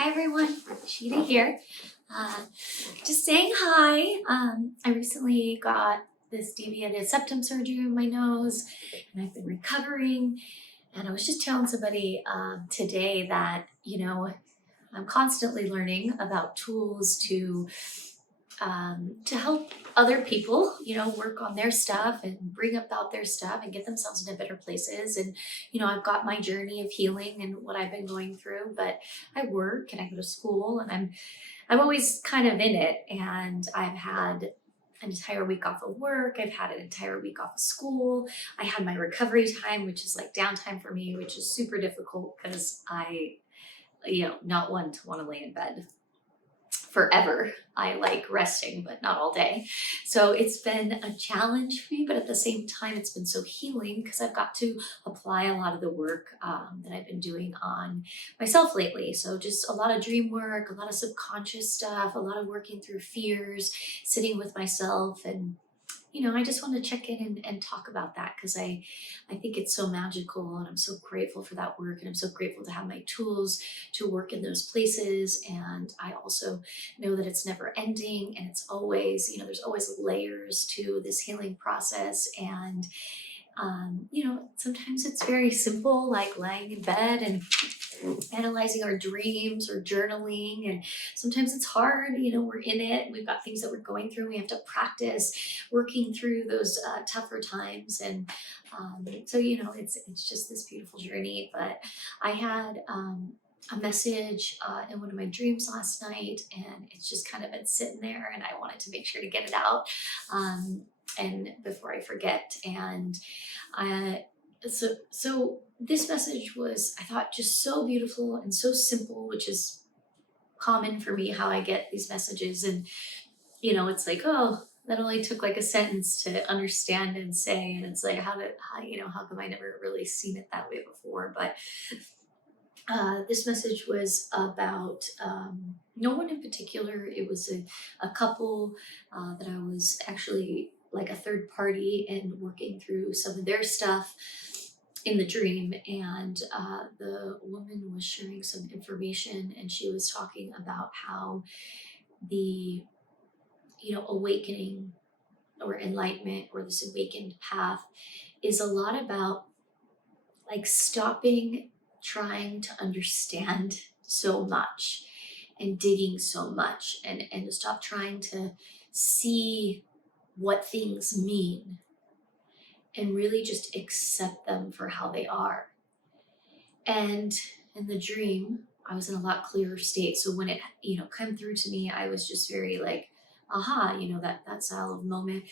Hi everyone, Sheena here. Uh, just saying hi. I recently got this deviated septum surgery in my nose and I've been recovering. And I was just telling somebody today that, I'm constantly learning about tools to help other people, work on their stuff and bring about their stuff and get themselves into better places. And, I've got my journey of healing and what I've been going through, but I work and I go to school and I'm always kind of in it. And I've had an entire week off of work. I've had an entire week off of school. I had my recovery time, which is like downtime for me, which is super difficult because not one to want to lay in bed forever. I like resting, but not all day. So it's been a challenge for me, but at the same time, it's been so healing because I've got to apply a lot of the work that I've been doing on myself lately. So just a lot of dream work, a lot of subconscious stuff, a lot of working through fears, sitting with myself and I just want to check in and talk about that because I think it's so magical and I'm so grateful for that work and I'm so grateful to have my tools to work in those places. And I also know that it's never ending and it's always, there's always layers to this healing process. And, sometimes it's very simple, like lying in bed and analyzing our dreams or journaling, and sometimes it's hard, we're in it, we've got things that we're going through, we have to practice working through those tougher times. And it's just this beautiful journey. But I had a message in one of my dreams last night and it's just kind of been sitting there and I wanted to make sure to get it out and before I forget. And so this message was, I thought, just so beautiful and so simple, which is common for me how I get these messages. And, it's like, oh, that only took like a sentence to understand and say. And it's like, how come I never really seen it that way before? But this message was about no one in particular. It was a couple that I was actually like a third party and working through some of their stuff in the dream. And the woman was sharing some information and she was talking about how the awakening or enlightenment or this awakened path is a lot about like stopping trying to understand so much and digging so much and to stop trying to see what things mean and really just accept them for how they are. And in the dream, I was in a lot clearer state. So when it, came through to me, I was just very like, aha, that style of moment.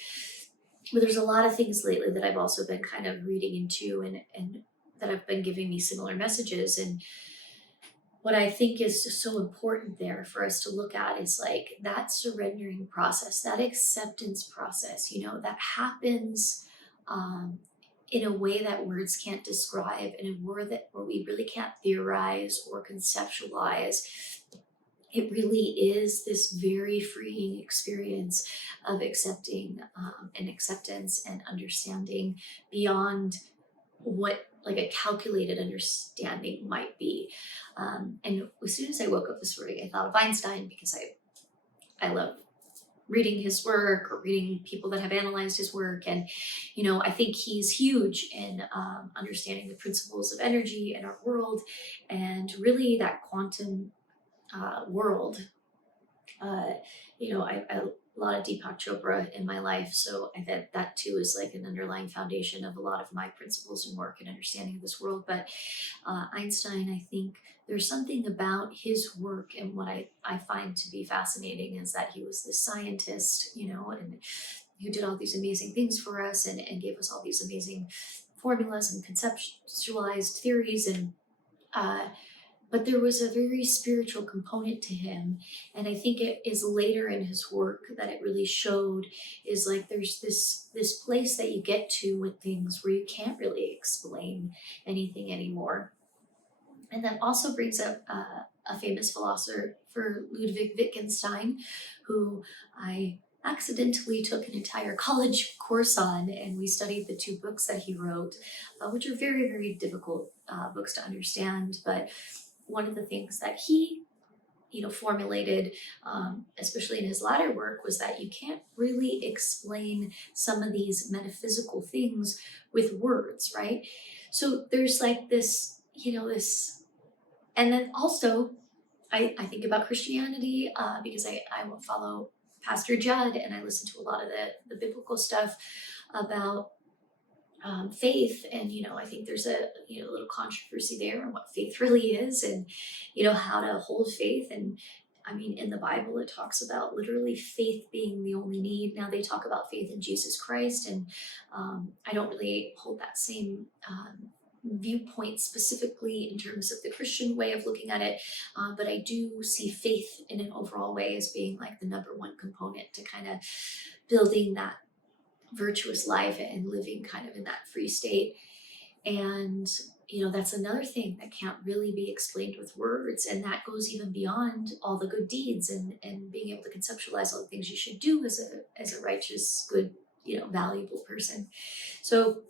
But there's a lot of things lately that I've also been kind of reading into and that have been giving me similar messages. And what I think is so important there for us to look at is like that surrendering process, that acceptance process, that happens in a way that words can't describe, in a word that where we really can't theorize or conceptualize. It really is this very freeing experience of accepting and acceptance and understanding beyond what like a calculated understanding might be. And as soon as I woke up this morning, I thought of Einstein because I love reading his work or reading people that have analyzed his work. And, I think he's huge in understanding the principles of energy in our world and really that quantum world. I a lot of Deepak Chopra in my life, so I think that too is like an underlying foundation of a lot of my principles and work and understanding of this world. But Einstein, I think there's something about his work and what I find to be fascinating is that he was this scientist, and who did all these amazing things for us and gave us all these amazing formulas and conceptualized theories and but there was a very spiritual component to him. And I think it is later in his work that it really showed is like there's this place that you get to with things where you can't really explain anything anymore. And that also brings up a famous philosopher, Ludwig Wittgenstein, who I accidentally took an entire college course on, and we studied the two books that he wrote, which are very, very difficult books to understand. But one of the things that he formulated, especially in his latter work, was that you can't really explain some of these metaphysical things with words, right? So there's like this, this, and then also I think about Christianity because I will follow Pastor Judd, and I listen to a lot of the biblical stuff about faith. And I think there's a little controversy there on what faith really is, and how to hold faith. And I mean, in the Bible it talks about literally faith being the only need. Now they talk about faith in Jesus Christ, and I don't really hold that same viewpoint specifically in terms of the Christian way of looking at it, but I do see faith in an overall way as being like the number one component to kind of building that virtuous life and living kind of in that free state. And that's another thing that can't really be explained with words, and that goes even beyond all the good deeds and being able to conceptualize all the things you should do as a righteous, good, valuable person. So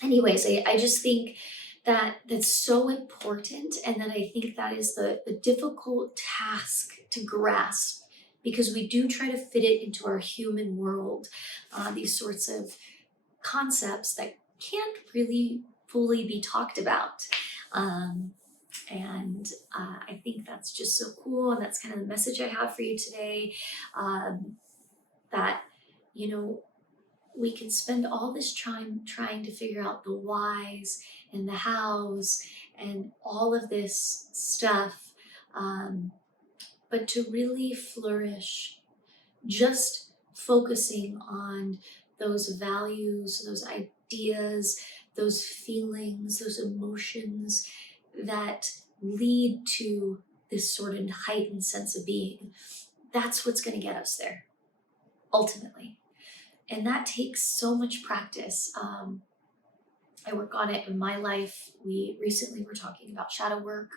anyways, I just think that that's so important, and then I think that is the difficult task to grasp, because we do try to fit it into our human world, these sorts of concepts that can't really fully be talked about. And I think that's just so cool, and that's kind of the message I have for you today, that we can spend all this time trying to figure out the whys and the hows and all of this stuff, but to really flourish, just focusing on those values, those ideas, those feelings, those emotions that lead to this sort of heightened sense of being. That's what's going to get us there, ultimately. And that takes so much practice. I work on it in my life. We recently were talking about shadow work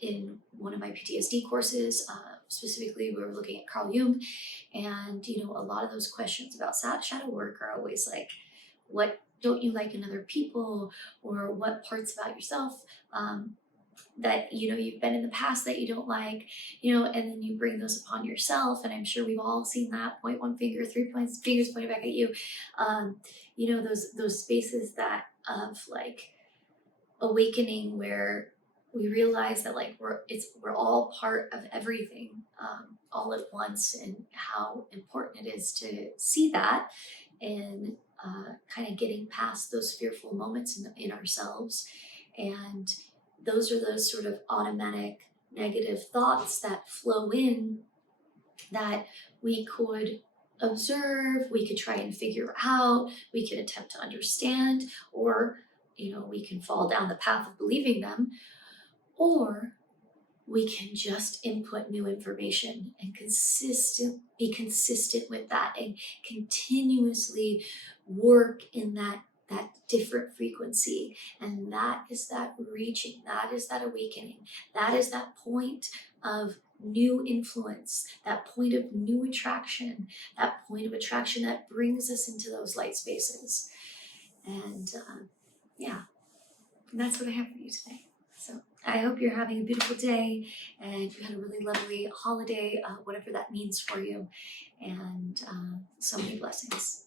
in one of my PTSD courses. Specifically, we were looking at Carl Jung. And, a lot of those questions about shadow work are always like, what don't you like in other people? Or what parts about yourself that you've been in the past that you don't like, and then you bring those upon yourself. And I'm sure we've all seen that, point one finger, 3 points, fingers pointed back at you. Those spaces that of like awakening, where we realize that like we're all part of everything, all at once, and how important it is to see that, and kind of getting past those fearful moments in ourselves. And those are those sort of automatic negative thoughts that flow in, that we could observe, we could try and figure out, we could attempt to understand, or we can fall down the path of believing them, or we can just input new information and be consistent with that, and continuously work in that different frequency. And that is that reaching, that is that awakening, that is that point of new influence, that point of new attraction, that point of attraction that brings us into those light spaces. And yeah, that's what I have for you today. So I hope you're having a beautiful day, and you had a really lovely holiday, whatever that means for you, and so many blessings.